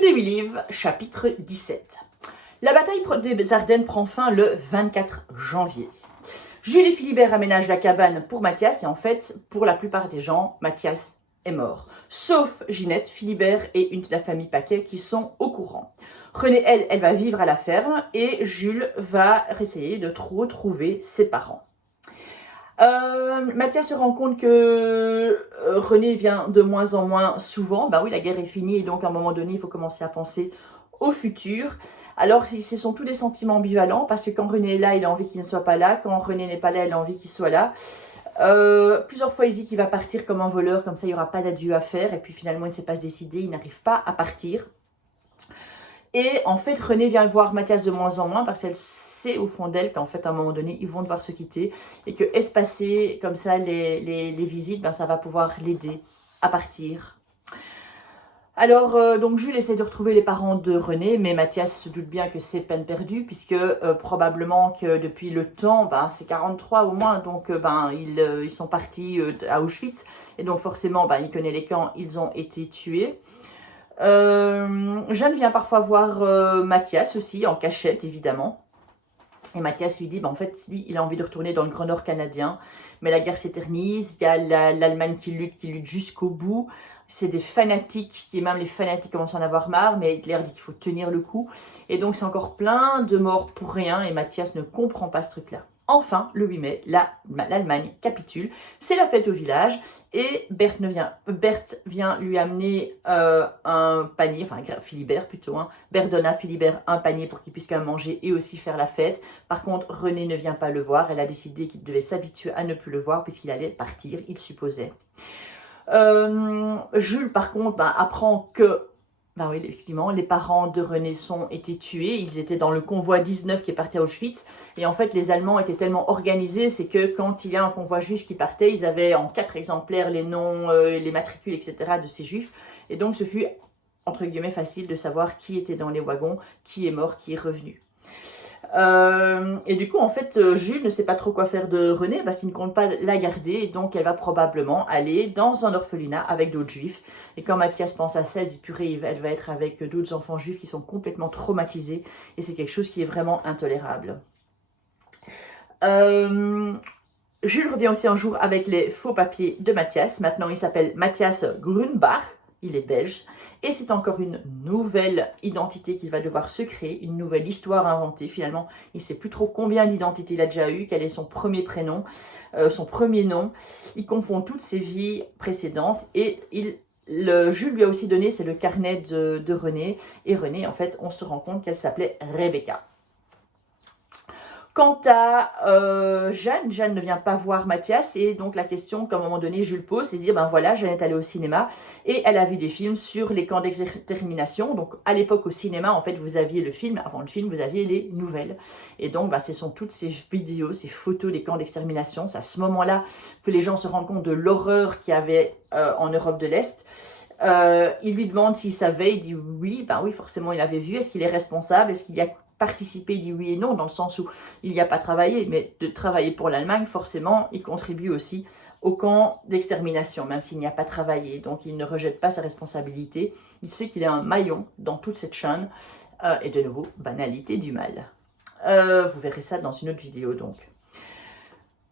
Today We Live, chapitre 17. La bataille des Ardennes prend fin le 24 janvier. Jules et Philibert aménagent la cabane pour Mathias et en fait, pour la plupart des gens, Mathias est mort. Sauf Ginette, Philibert et la famille Paquet qui sont au courant. Renée, elle va vivre à la ferme et Jules va essayer de retrouver ses parents. Mathias se rend compte que Renée vient de moins en moins souvent. Ben oui, la guerre est finie et donc à un moment donné, il faut commencer à penser au futur. Alors, ce sont tous des sentiments ambivalents parce que quand Renée est là, il a envie qu'il ne soit pas là. Quand Renée n'est pas là, il a envie qu'il soit là. Plusieurs fois, il dit qu'il va partir comme un voleur, comme ça, il n'y aura pas d'adieu à faire. Et puis finalement, il ne sait pas se décider, il n'arrive pas à partir. Et en fait, Renée vient voir Mathias de moins en moins parce qu'elle sait au fond d'elle qu'en fait, à un moment donné, ils vont devoir se quitter et que espacer comme ça les visites, ben, ça va pouvoir l'aider à partir. Alors, donc Jules essaie de retrouver les parents de Renée, mais Mathias se doute bien que c'est peine perdue puisque probablement que depuis le temps, ben, c'est 43 au moins, donc ils sont partis à Auschwitz et donc forcément, ben, il connaît les camps, ils ont été tués. Jeanne vient parfois voir Mathias aussi, en cachette évidemment. Et Mathias lui dit, en fait, lui, il a envie de retourner dans le Grand Nord canadien. Mais la guerre s'éternise, il y a l'Allemagne qui lutte jusqu'au bout. C'est des fanatiques, et même les fanatiques commencent à en avoir marre, mais Hitler dit qu'il faut tenir le coup. Et donc, c'est encore plein de morts pour rien, et Mathias ne comprend pas ce truc-là. Enfin, le 8 mai, l'Allemagne capitule, c'est la fête au village et Berthe vient lui amener un panier, enfin Philibert plutôt, Berthe donne à Philibert un panier pour qu'il puisse quand même manger et aussi faire la fête. Par contre, Renée ne vient pas le voir, elle a décidé qu'il devait s'habituer à ne plus le voir puisqu'il allait partir, il supposait. Jules par contre apprend que oui, effectivement, les parents de Renée ont été tués. Ils étaient dans le convoi 19 qui est parti à Auschwitz. Et en fait, les Allemands étaient tellement organisés, c'est que quand il y a un convoi juif qui partait, ils avaient en 4 exemplaires les noms, les matricules, etc. de ces juifs. Et donc, ce fut, entre guillemets, facile de savoir qui était dans les wagons, qui est mort, qui est revenu. Et du coup, en fait, Jules ne sait pas trop quoi faire de Renée parce qu'il ne compte pas la garder. Et donc, elle va probablement aller dans un orphelinat avec d'autres juifs. Et quand Mathias pense à ça, elle dit purée, elle va être avec d'autres enfants juifs qui sont complètement traumatisés. Et c'est quelque chose qui est vraiment intolérable. Jules revient aussi un jour avec les faux papiers de Mathias. Maintenant, il s'appelle Mathias Grunbach. Il est belge. Et c'est encore une nouvelle identité qu'il va devoir se créer, une nouvelle histoire inventée. Finalement, il ne sait plus trop combien d'identités il a déjà eu, quel est son premier prénom, son premier nom. Il confond toutes ses vies précédentes et Jules lui a aussi donné, c'est le carnet de Renée. Et Renée, en fait, on se rend compte qu'elle s'appelait Rebecca. Quant à Jeanne ne vient pas voir Mathias et donc la question qu'à un moment donné Jules pose, c'est de dire voilà, Jeanne est allée au cinéma et elle a vu des films sur les camps d'extermination. Donc à l'époque au cinéma, en fait, vous aviez le film, avant le film, vous aviez les nouvelles. Et donc ce sont toutes ces vidéos, ces photos des camps d'extermination. C'est à ce moment-là que les gens se rendent compte de l'horreur qu'il y avait en Europe de l'Est. Il lui demande s'il savait, il dit oui, oui, forcément il avait vu. Est-ce qu'il est responsable? Est-ce qu'il y a participer, dit oui et non, dans le sens où il n'y a pas travaillé, mais de travailler pour l'Allemagne, forcément, il contribue aussi au camp d'extermination, même s'il n'y a pas travaillé. Donc, il ne rejette pas sa responsabilité. Il sait qu'il est un maillon dans toute cette chaîne. Et de nouveau, banalité du mal. Vous verrez ça dans une autre vidéo, donc.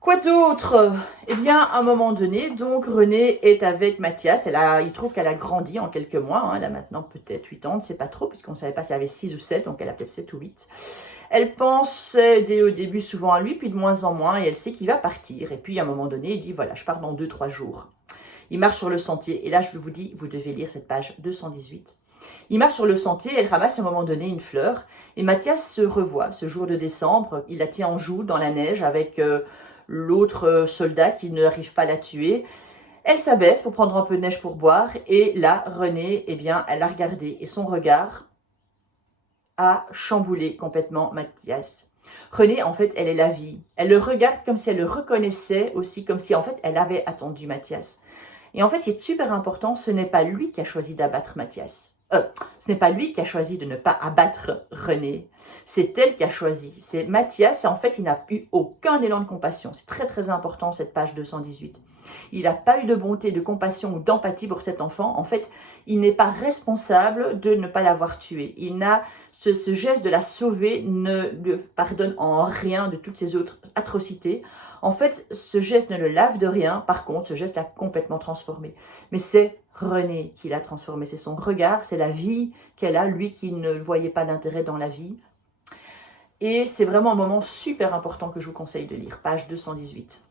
Quoi d'autre? Eh bien, à un moment donné, donc Renée est avec Mathias. Il trouve qu'elle a grandi en quelques mois. Elle a maintenant peut-être 8 ans, on ne sait pas trop, puisqu'on ne savait pas si elle avait 6 ou 7, donc elle a peut-être 7 ou 8. Elle pense dès au début souvent à lui, puis de moins en moins, et elle sait qu'il va partir. Et puis, à un moment donné, il dit, voilà, je pars dans 2-3 jours. Il marche sur le sentier, et là, je vous dis, vous devez lire cette page 218. Il marche sur le sentier, elle ramasse à un moment donné une fleur, et Mathias se revoit ce jour de décembre. Il la tient en joue dans la neige avec l'autre soldat qui n'arrive pas à la tuer. Elle s'abaisse pour prendre un peu de neige pour boire. Et là, Renée, eh bien, elle l'a regardé. Et son regard a chamboulé complètement Mathias. Renée, en fait, elle est la vie. Elle le regarde comme si elle le reconnaissait aussi, comme si, en fait, elle avait attendu Mathias. Et en fait, ce qui est super important, ce n'est pas lui qui a choisi d'abattre Mathias. Ce n'est pas lui qui a choisi de ne pas abattre Renée. C'est elle qui a choisi. C'est Mathias, et en fait, il n'a eu aucun élan de compassion. C'est très, très important, cette page 218. il n'a pas eu de bonté, de compassion ou d'empathie pour cet enfant, en fait, il n'est pas responsable de ne pas l'avoir tué. Ce geste de la sauver ne lui pardonne en rien de toutes ces autres atrocités. En fait, ce geste ne le lave de rien. Par contre, ce geste l'a complètement transformé. Mais c'est René qui l'a transformé. C'est son regard, c'est la vie qu'elle a, lui qui ne voyait pas d'intérêt dans la vie. Et c'est vraiment un moment super important que je vous conseille de lire, page 218.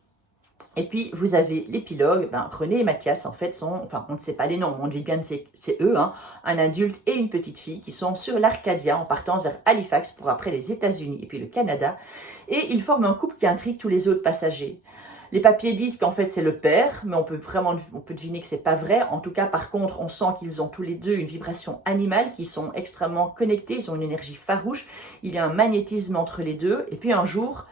Et puis, vous avez l'épilogue. René et Mathias, en fait, on ne sait pas les noms, on dit bien que c'est eux, hein, un adulte et une petite fille qui sont sur l'Arcadia en partance vers Halifax pour après les États-Unis et puis le Canada. Et ils forment un couple qui intrigue tous les autres passagers. Les papiers disent qu'en fait c'est le père, mais on peut deviner que c'est pas vrai. En tout cas, par contre, on sent qu'ils ont tous les deux une vibration animale, qu'ils sont extrêmement connectés, ils ont une énergie farouche. Il y a un magnétisme entre les deux. Et puis un jour,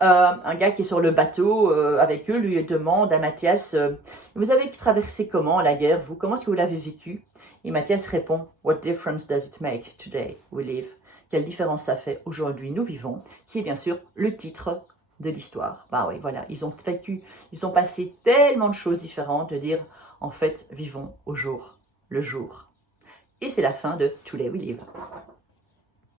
un gars qui est sur le bateau avec eux lui demande à Mathias vous avez traversé comment la guerre, vous? Comment est-ce que vous l'avez vécu? Et Mathias répond What difference does it make today we live? Quelle différence ça fait aujourd'hui nous vivons? Qui est bien sûr le titre de l'histoire. Oui, voilà, ils ont passé tellement de choses différentes de dire en fait vivons au jour le jour. Et c'est la fin de Today We Live.